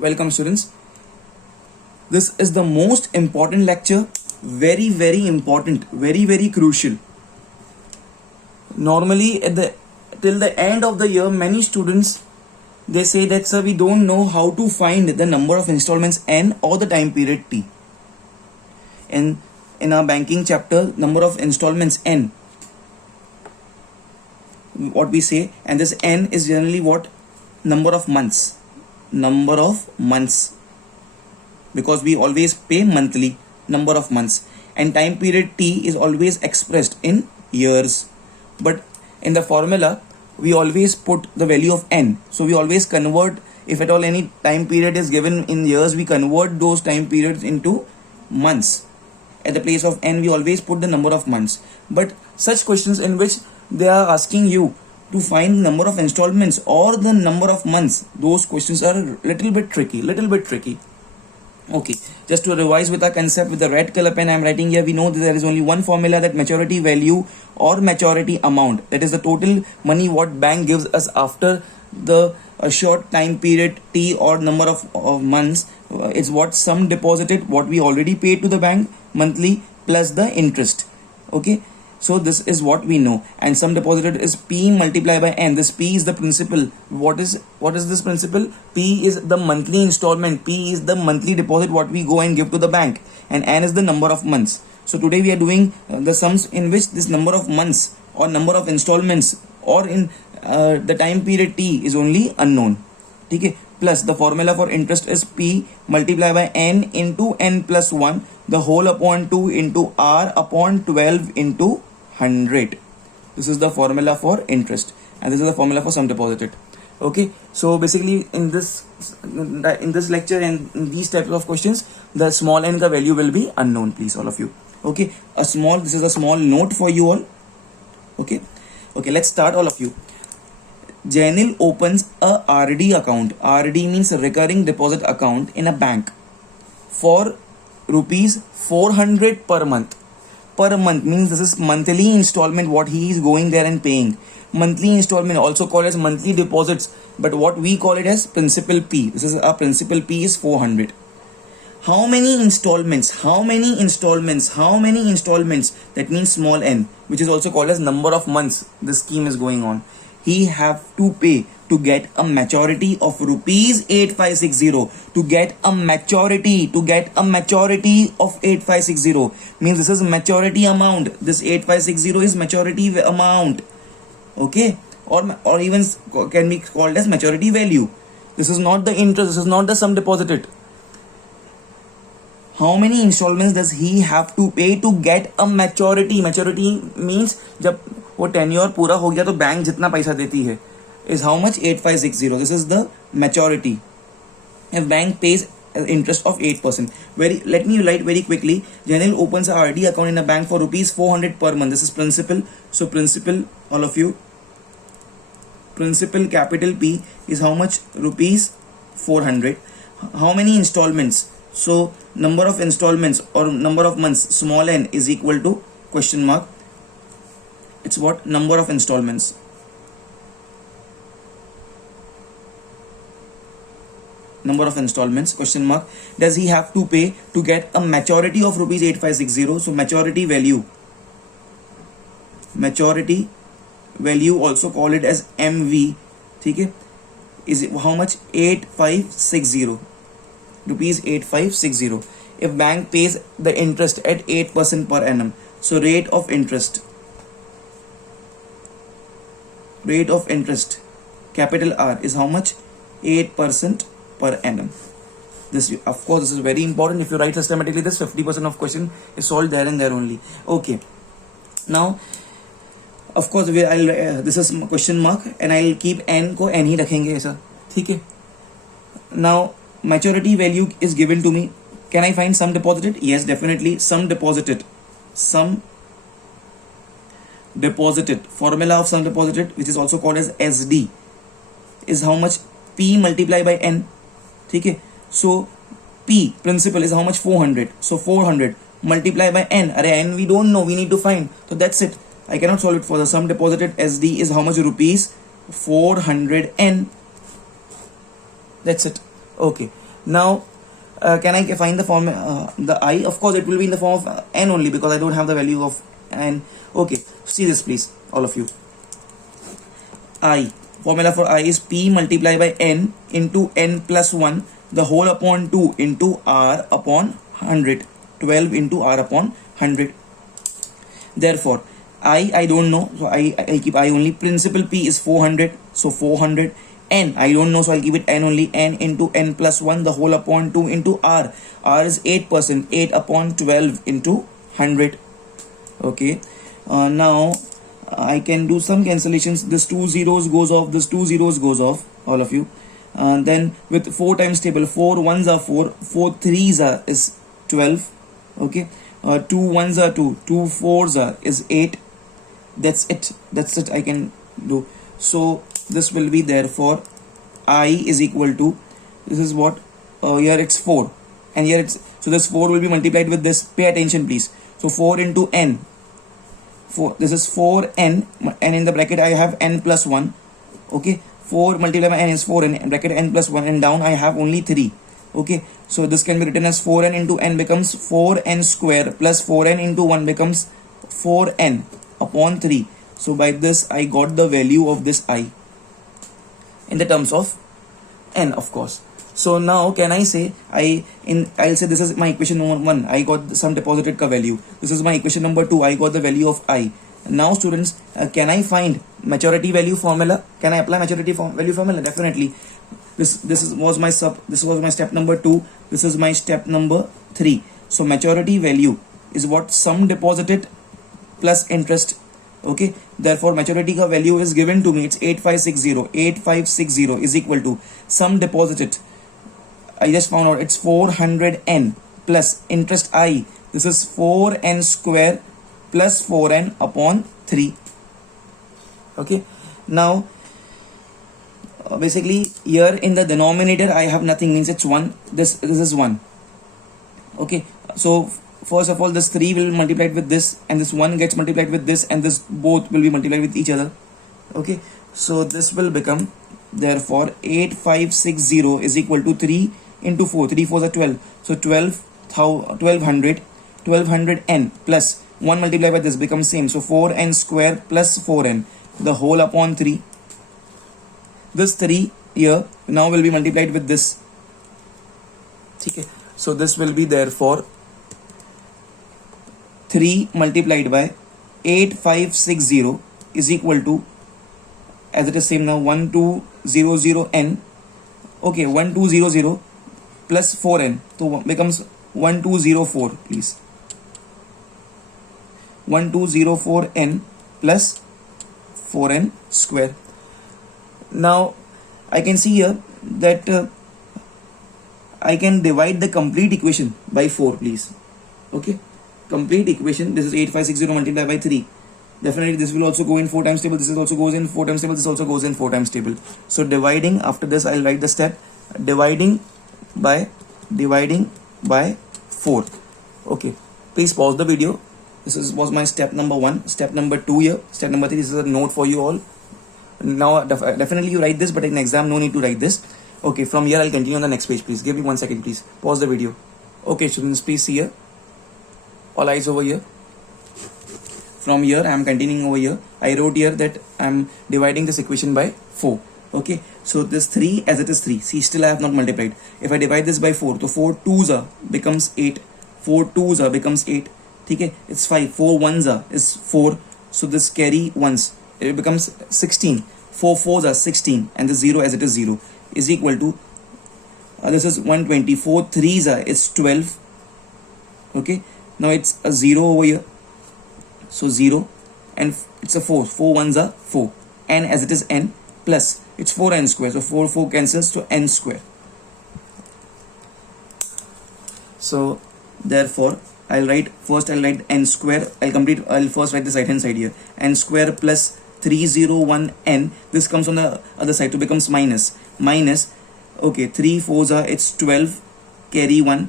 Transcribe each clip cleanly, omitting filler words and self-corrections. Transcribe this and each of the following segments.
Welcome, students. This is the most important lecture. Very important. Very crucial. Normally, till the end of the year, many students they say that, sir, we don't know how to find the number of installments n or the time period t. In our banking chapter, number of installments n, what we say, and this n is generally what? Number of months, because we always pay monthly, number of months, and time period t is always expressed in years. But in the formula we always put the value of n, so we always convert, if at all any time period is given in years, we convert those time periods into months. At the place of n we always put the number of months. But such questions in which they are asking you to find number of installments or the number of months, those questions are little bit tricky. Okay, just to revise with our concept, with the red color pen I am writing here, we know that there is only one formula, that maturity value or maturity amount, that is the total money what bank gives us after the short time period t or number of months, is what sum deposited, what we already paid to the bank monthly, plus the interest. Okay, so this is what we know, and sum deposited is p multiplied by n. This p is the principal. What is this principal? P is the monthly installment, p is the monthly deposit what we go and give to the bank, and n is the number of months. So today we are doing the sums in which this number of months or number of installments or in the time period t is only unknown. Okay, plus the formula for interest is p multiplied by n into n plus 1, the whole upon 2 into r upon 12 into 100. This is the formula for interest, and this is the formula for sum deposited. Okay, so basically in this lecture and in these types of questions, the small n ka value will be unknown, please, all of you. Okay, this is a small note for you all. Okay, let's start, all of you. Janil opens a RD account. RD means recurring deposit account in a bank for rupees 400 per month. Per month means this is monthly installment what he is going there and paying. Monthly installment, also called as monthly deposits, but what we call it as principal P. This is our principal P is 400. How many installments? That means small n, which is also called as number of months this scheme is going on. He have to pay to get a maturity of rupees 8560. To get a maturity of 8560 means this is maturity amount. This 8560 is maturity amount. Okay, or even can be called as maturity value. This is not the interest, this is not the sum deposited. How many installments does he have to pay to get a maturity? Maturity means जब वो tenure पूरा हो गया तो bank जितना पैसा देती है, is how much? 8560. This is the maturity. If bank pays interest of 8%. Let me write very quickly. Janil opens a RD account in a bank for rupees 400 per month. This is principal. So principal, all of you, principal capital P is how much? Rupees 400. How many installments? So number of installments or number of months, small n, is equal to question mark. It's what? Number of installments. Number of installments, question mark. Does he have to pay to get a maturity of rupees 8560? So maturity value, also call it as MV, okay, is how much? 8560 rupees 8560. If bank pays the interest at 8% per annum, so rate of interest, capital R, is how much? 8% per annum. This, of course, this is very important. If you write systematically, this 50% of question is solved there and there only. Okay, now of course this is question mark and I'll keep n को n ही रखेंगे ऐसा, ठीक है. Now maturity value is given to me. Can I find sum deposited? Yes, definitely. Sum deposited, formula of sum deposited, which is also called as SD, is how much? P multiplied by n. Okay, so P, principal, is how much? 400. So 400 multiplied by n. N we don't know, we need to find. So that's it. I cannot solve it for the sum deposited. SD is how much? Rupees 400n. That's it. Okay, Now can I find the form the I? Of course it will be in the form of n only, because I don't have the value of n. Okay, see this please, all of you. I, formula for I is P multiplied by n into n plus 1 the whole upon 2 into r upon 100. 12 into r upon 100. Therefore I don't know, so I'll keep I only. Principal P is 400, so 400. N I don't know, so I'll keep it n only. N into n plus 1 the whole upon 2 into r. R is 8%, 8 upon 12 into 100. Okay, now I can do some cancellations. This 2 zeros goes off, this 2 zeros goes off, all of you. Then with 4 times table, 4 ones are 4, 4 threes are is 12. Okay, 2 ones are 2, 2 fours are is 8. That's it I can do. So this will be, therefore I is equal to, this is what, here it's 4 and here it's, so this 4 will be multiplied with this. Pay attention please. So 4 into n, 4, this is 4n, and in the bracket I have n plus 1. Okay, 4 multiplied by n is 4n, bracket n plus 1, and down I have only 3. Okay, so this can be written as 4n into n becomes 4n square plus 4n into 1 becomes 4n upon 3. So by this I got the value of this I in the terms of n, of course. So now can I say I'll say this is my equation number 1, I got some deposited value. This is my equation number 2, I got the value of I. Now students, can I find maturity value formula? Can I apply maturity value formula? Definitely. This was my step number 2. This is my step number 3. So maturity value is what? Sum deposited plus interest. Okay, therefore maturity ka value is given to me. It's 8560. 8560 is equal to sum deposited. I just found out it's 400n plus interest I. This is 4n square plus 4n upon 3. Okay, now basically here in the denominator I have nothing, means it's 1. This is 1. Okay, so first of all this 3 will be multiplied with this, and this 1 gets multiplied with this, and this both will be multiplied with each other. Okay, so this will become, therefore 8560 is equal to 3 into 4. 3 4s are 12, so 1200n plus 1 multiplied by this becomes same, so 4n square plus 4n the whole upon 3. This 3 here now will be multiplied with this. Okay, so this will be, therefore 3 multiplied by 8560 is equal to, as it is same now, 1200n. Okay, 1200 plus 4n, so becomes 1204, please. 1204n plus 4n square. Now I can see here that I can divide the complete equation by 4, please. Okay, complete equation, this is 8560 multiplied by 3. Definitely this will also go in 4 times table. This is also goes in 4 times table. This also goes in 4 times table. So dividing, after this I'll write the step, dividing by 4. Okay, please pause the video. This was my step number 1. Step number 2 here. Step number 3, this is a note for you all. Now definitely you write this, but in exam no need to write this. Okay, from here I'll continue on the next page, please. Give me 1 second, please. Pause the video. Okay students, please see here. All eyes over here. From here I am continuing over here. I wrote here that I am dividing this equation by 4. Okay, so this 3 as it is 3. See, still I have not multiplied. If I divide this by 4, so 4 2s are becomes 8. 4 2s are becomes 8. Okay, it's 5. 4 1s are is 4. So this carry once, it becomes 16. 4 4s are 16, and the 0 as it is 0 is equal to this is 120. 4 3s are is 12. Okay, now it's a 0 over here, so 0, and it's a 4. 4 1s are 4, n as it is n, plus it's 4n square, so 4 4 cancels to n square. So therefore I'll write n square. I'll first write this right hand side here. N square plus 301n. This comes on the other side, so becomes minus. Okay, 3 4s are it's 12. Carry 1.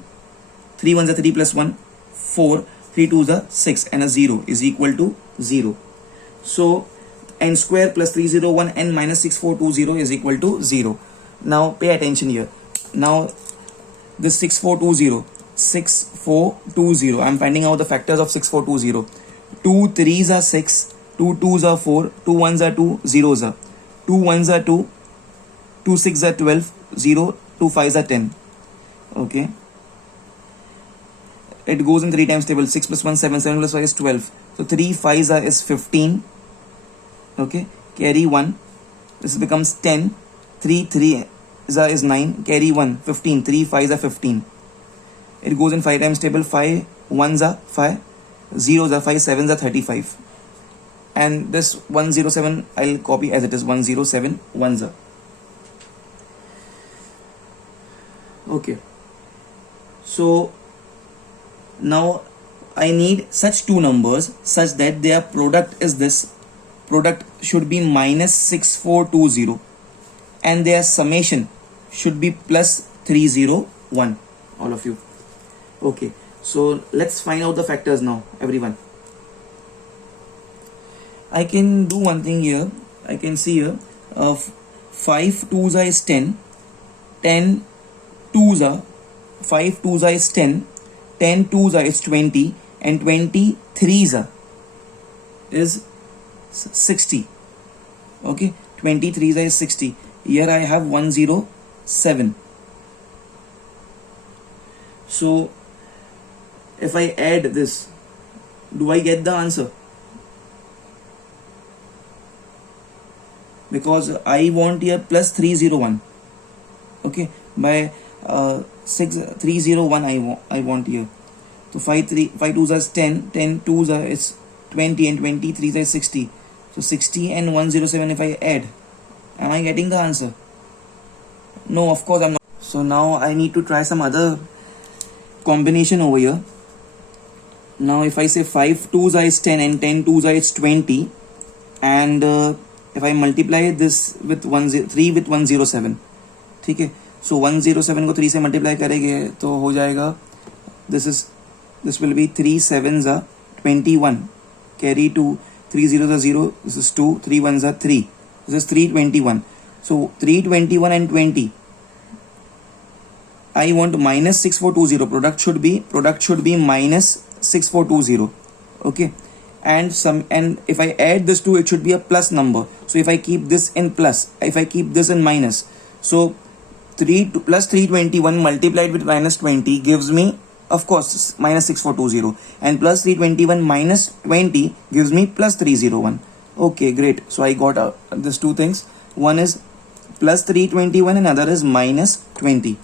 3 1s are 3 plus 1 4. 3 2s are 6, and a 0 is equal to 0. So n square plus 301n minus 6420 is equal to 0. Now pay attention here. Now this 6420. I'm finding out the factors of 6420. 2 3s are 6, 2 2s are 4, 2 1s are 2, 0s are 2 1s are 2, 2 6 are 12, 0 2 5s are 10. Okay, it goes in 3 times table. 6 plus 1 7, 7 plus 5 is 12, so 3 5s are is 15. Okay, carry 1, this becomes 10. 3 3 is 9, carry 1, 15. 3 5s are 15. It goes in 5 times table. 5 1s are 5, 0s are 5, 7s are 35. And this 107 I'll copy as it is. 107 1s are. Okay, so now I need such two numbers such that their product is this. Product should be minus 6420 and their summation should be plus 301. All of you. Okay, so let's find out the factors now, everyone. I can do one thing here. I can see here 5 2s are is 10, 10 2s are 5 2s are is 10, 10 2s are is 20, and 20 3s are is 60. Okay, 20 3s are is 60. Here I have 107. So if I add this, do I get the answer? Because I want here plus 301. Okay, by 301 I want here. So 5 2s are 10, 10 2s are is 20, and 20 3s are 60. So 60 and 107 if I add, am I getting the answer? No, of course I'm not. So now I need to try some other combination over here. Now if I say 5 2s are is 10 and 10 2s are is 20, and if I multiply this with 3 with 107, ठीक है, so 107 को 3 से multiply करेंगे तो हो जाएगा, this will be 3 7s are 21, carry 2, 3 zeros are 0, this is 2, 3 1s are 3, this is 321. So 321 and 20, I want minus 6420. Product should be minus 6420. Okay, and if I add this two, it should be a plus number. So if I keep this in plus, if I keep this in minus, so 3 plus 321 multiplied with minus 20 gives me, of course, minus 6420, and plus 321 minus 20 gives me plus 301. Okay, great. So I got these two things. One is plus 321 and other is minus 20.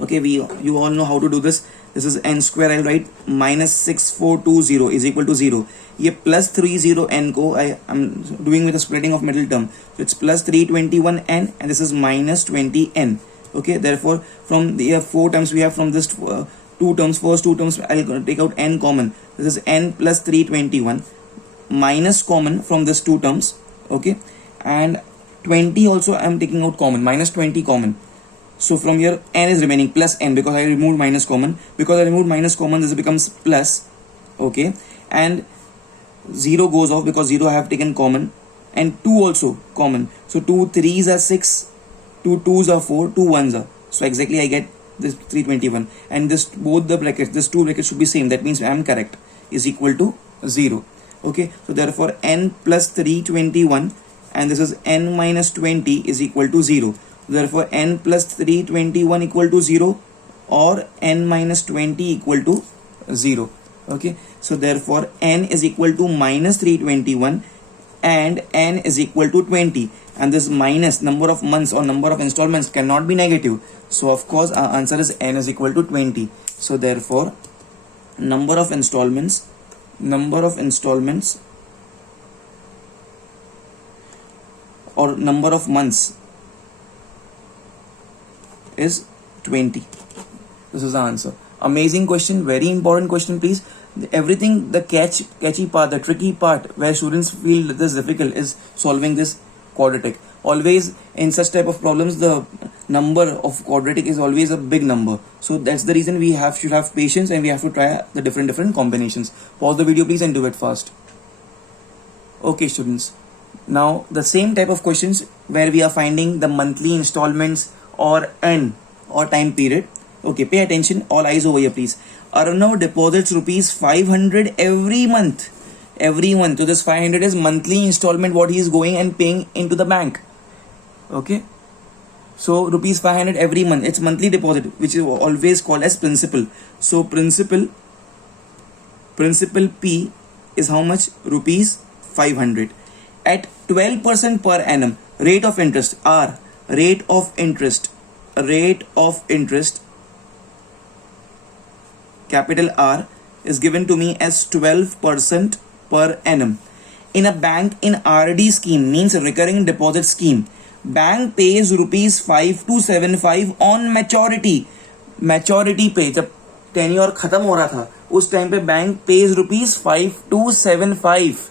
Okay, you all know how to do this. This is n square. I'll write minus 6420 is equal to 0. ये plus 30n को I am doing with the splitting of middle term. So it's plus 321n and this is minus 20n. Okay, therefore from the 4 terms we have from this two terms, first two terms I'll take out n common. This is n plus 321 minus common from this two terms. Okay, and 20 also I'm taking out common, minus 20 common. So from here n is remaining plus n because I removed minus common. Because I removed minus common, this becomes plus. Okay, and 0 goes off because 0 I have taken common, and 2 also common. So 2 3s are 6, 2 2s are 4, 2 1s are. So exactly I get this 321, and this both the brackets, this two brackets should be same. That means I am correct, is equal to 0. Okay, so therefore n plus 321 and this is n minus 20 is equal to 0. Therefore n plus 321 equal to 0 or n minus 20 equal to 0. Okay, so therefore n is equal to minus 321 and n is equal to 20, and this minus number of months or number of installments cannot be negative. So of course our answer is n is equal to 20. So therefore number of installments or number of months is 20. This is the answer. Amazing question, very important question. Please, everything, the catchy part, the tricky part where students feel this difficult is solving this quadratic. Always in such type of problems, the number of quadratic is always a big number. So that's the reason we should have patience and we have to try the different combinations. Pause the video please and do it fast. Okay students, now the same type of questions where we are finding the monthly installments or n or time period, Okay, pay attention. All eyes over here, please. Arnav deposits rupees 500 every month. Every month. So this 500 is monthly installment what he is going and paying into the bank. Okay. So rupees 500 every month. It's monthly deposit, which is always called as principal. So principal P is how much? Rupees 500 at 12% per annum. Rate of interest R. Rate of interest. Capital R is given to me as 12% per annum. In a bank in RD scheme, means recurring deposit scheme, bank pays rupees 5275 on maturity. Maturity पे जब tenure खत्म हो रहा था उस time पे bank pays rupees 5275.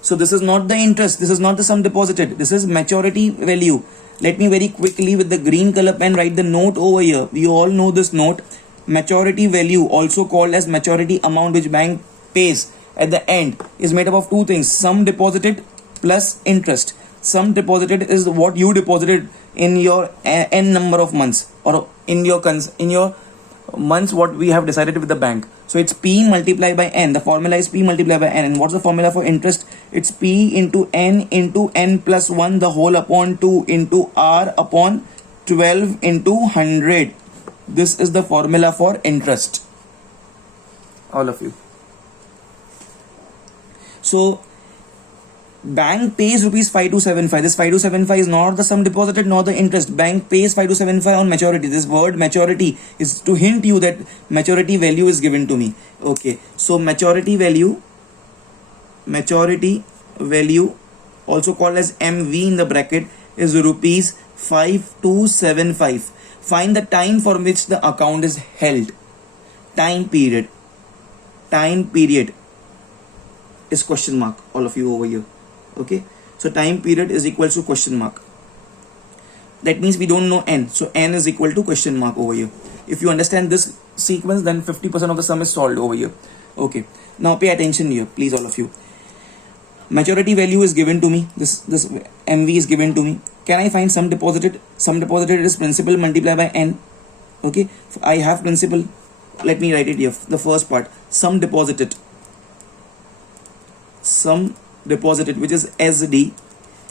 So this is not the interest, this is not the sum deposited, this is maturity value. Let me very quickly with the green color pen write the note over here. We all know this note. Maturity value, also called as maturity amount, which bank pays at the end, is made up of two things: sum deposited plus interest. Sum deposited is what you deposited in your n number of months, or in your months what we have decided with the bank. So it's P multiplied by n. The formula is P multiplied by n. And what's the formula for interest? It's P into n plus 1 the whole upon 2 into R upon 12 into 100. This is the formula for interest. All of you. So bank pays rupees 5275. This 5275 is not the sum deposited nor the interest. Bank pays 5275 on maturity. This word maturity is to hint you that maturity value is given to me. Okay. So maturity value also called as MV in the bracket is rupees 5275. Find the time for which the account is held. Time period is question mark. All of you over here. Okay, so time period is equal to question mark. That means we don't know n, so n is equal to question mark over here. If you understand this sequence, then 50% of the sum is solved over here. Okay, now pay attention here, please, all of you. Maturity value is given to me. This MV is given to me. Can I find sum deposited? Sum deposited is principal multiplied by n. Okay, I have principal. Let me write it here. The first part, sum deposited, which is SD,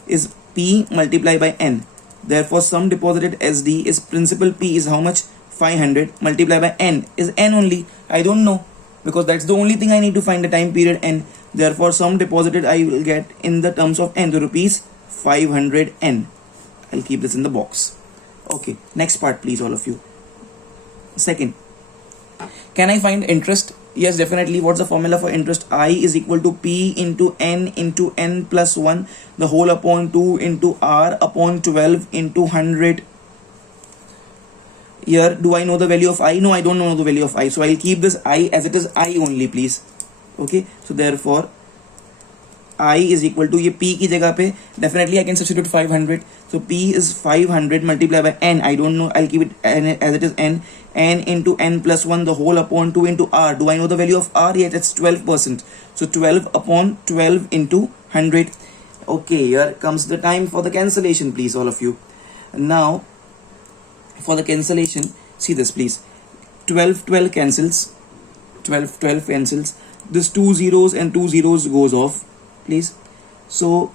is P multiplied by n. Therefore sum deposited SD is principal P is how much? 500 multiplied by n is n only. I don't know, because that's the only thing I need to find, the time period n. Therefore sum deposited I will get in the terms of n, the rupees 500 n. I'll keep this in the box. Okay, next part please, all of you. Second, can I find interest? Yes, definitely. What's the formula for interest? I is equal to P into n plus 1 the whole upon 2 into R upon 12 into 100. Here, do I know the value of I? No, I don't know the value of I. So I'll keep this I as it is I only, please. Okay, so therefore I is equal to, ये P की जगह पे definitely I can substitute 500. So P is 500 multiplied by n. I don't know. I'll keep it n as it is n. N into n plus 1 the whole upon 2 into R. Do I know the value of R? Yes, it's 12%. So 12 upon 12 into 100. Okay, here comes the time for the cancellation, please, all of you. Now, for the cancellation, see this, please. 12 cancels. 12 cancels. This 2 zeros and 2 zeros goes off, please. So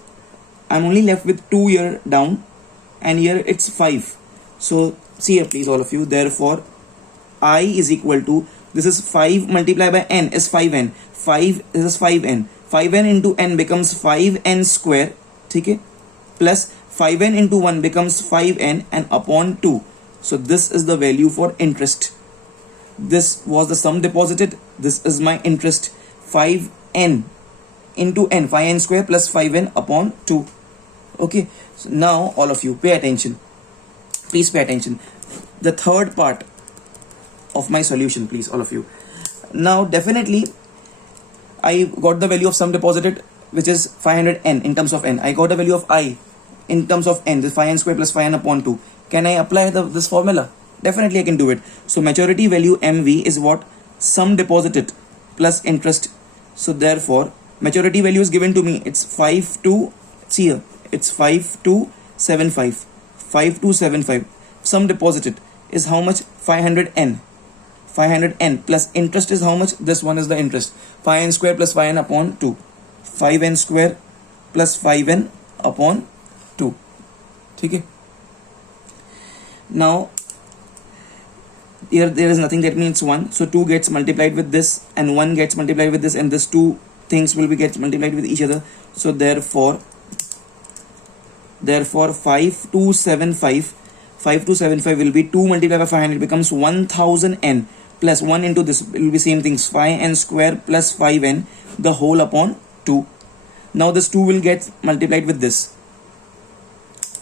I'm only left with 2 here down, and here it's 5. So see here, please, all of you. Therefore I is equal to, this is 5 multiplied by n is 5n. 5, this is 5n. 5n into n becomes 5n square, okay, plus 5n into 1 becomes 5n and upon 2. So this is the value for interest. This was the sum deposited. This is my interest. 5n into n, 5n square plus 5n upon 2. Okay, so now all of you pay attention. Please pay attention. The third part of my solution, please, all of you. Now definitely I got the value of sum deposited, which is 500n in terms of n. I got the value of I in terms of n, this 5n square plus 5n upon 2. Can I apply this formula? Definitely I can do it. So maturity value MV is what? Sum deposited plus interest. So therefore maturity value is given to me. It's see here, it's 5275. 5275. Sum deposited is how much? 500n. 500n plus interest is how much? This one is the interest. 5n square plus 5n upon 2. 5n square plus 5n upon 2. Okay. Now here there is nothing, that means 1. So 2 gets multiplied with this and 1 gets multiplied with this, and this two things will be get multiplied with each other. So therefore 5275 will be 2 multiplied by 500 becomes 1000n plus 1 into this will be same things, 5n square plus 5n the whole upon 2. Now this 2 will get multiplied with this.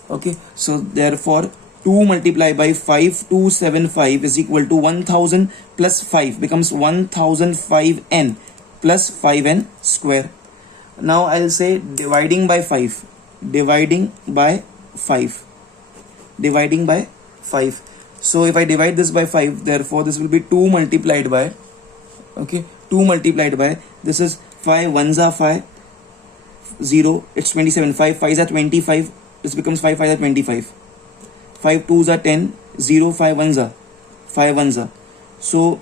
Okay, so therefore 2 multiplied by 5275 is equal to 1000 plus 5 becomes 1005n plus 5n square. Now I'll say dividing by 5. So if I divide this by 5, therefore this will be 2 multiplied by, okay, 2 multiplied by, this is 5 ones are 5, 0, it's 27, 5 5s are 25, this becomes 5 5s are 25, 5 2s are 10, 0 5 ones are 5 ones are. So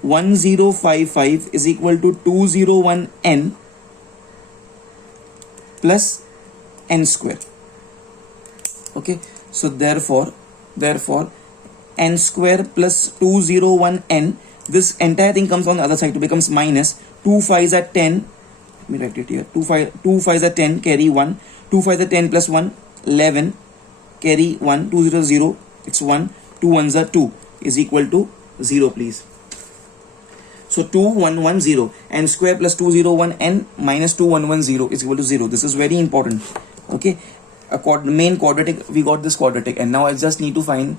1055 is equal to 201n plus n square. Okay, so therefore n square plus 201n, this entire thing comes on the other side, it becomes minus 2 5s are 10. Let me write it here. 2 5s are 10, carry 1. 2 5s are 10 plus 1, 11, carry 1. 2 0 0, it's 1. 2 1s are 2 is equal to 0, please. So 2110, n square plus 201n minus 2110 is equal to 0. This is very important. Okay, main quadratic, we got this quadratic, and now I just need to find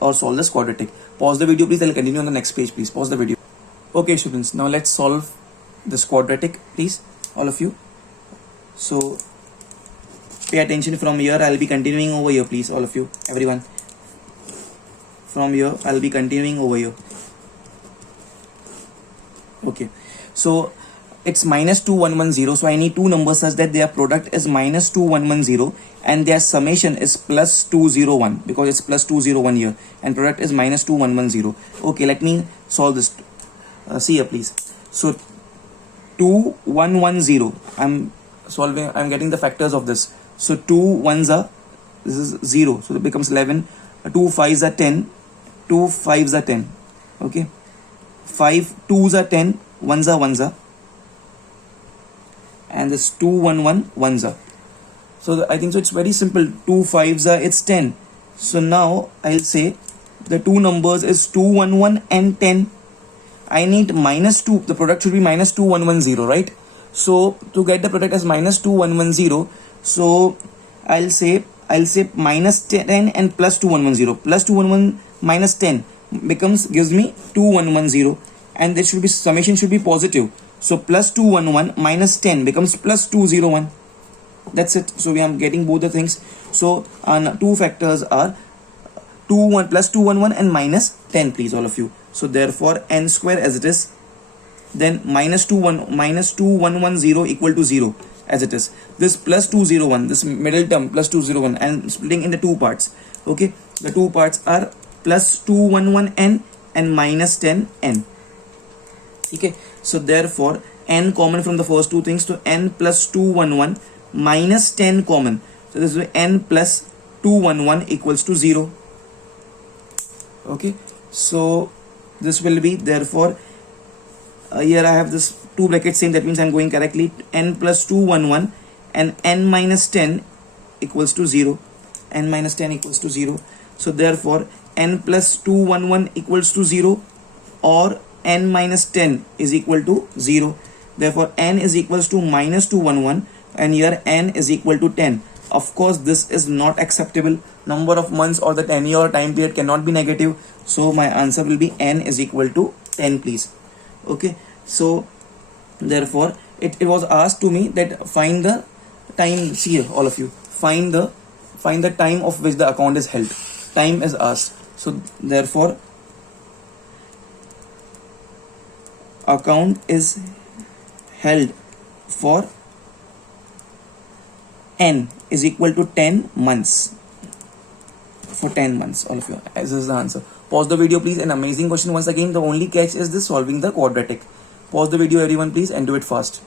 or solve this quadratic. Pause the video, please. I'll continue on the next page, please. Pause the video. Okay, students, now let's solve this quadratic, please, all of you. So pay attention from here. I'll be continuing over here, please, all of you, everyone. From here, I'll be continuing over here. Okay, so it's minus 2110, so I need two numbers such that their product is minus 2110 and their summation is plus 201, because it's plus 201 here, and product is minus 2110. Okay, let me solve this. See here, please. So 2110, I'm getting the factors of this. So 2 ones are, this is 0, so it becomes 11. 2 5s are 10, 2 5s are 10. Okay, 5 2s are 10, 1s are 1s are, and this 2 1 1 1s are. So I think so it's very simple. 2 5s are, it's 10. So now I'll say the two numbers is 211 and 10. I need minus 2. The product should be minus 2110, right? So to get the product as minus 2110, so I'll say minus 10 and plus 2110. Plus 211 minus 10 gives me 2110, and this should be, summation should be positive. So plus 211 minus 10 becomes plus 201. That's it. So we are getting both the things. So two factors are plus 211 and minus 10, please, all of you. So therefore n square as it is, then minus 2110 equal to 0 as it is. This plus 201, this middle term plus 201, and splitting into two parts. Okay, the two parts are plus 211n and minus 10n. Okay, so therefore n common from the first two things, so n plus 211 minus 10 common, so this is n plus 211 equals to 0. Okay, so this will be, therefore here I have this two brackets same, that means I'm going correctly. N plus 211 and n minus 10 equals to 0. N minus 10 equals to 0. So therefore n plus 211 equals to 0, or n minus 10 is equal to 0. Therefore n is equals to minus 211, and here n is equal to 10. Of course this is not acceptable. Number of months or the tenure or time period cannot be negative, so my answer will be n is equal to 10, please. Okay, so therefore it was asked to me that find the time. See here, all of you, find the time of which the account is held. Time is asked, so therefore account is held for n is equal to 10 months. for 10 months, all of you. This is the answer. Pause the video, please. An amazing question once again. The only catch is this: solving the quadratic. Pause the video, everyone, please, and do it fast.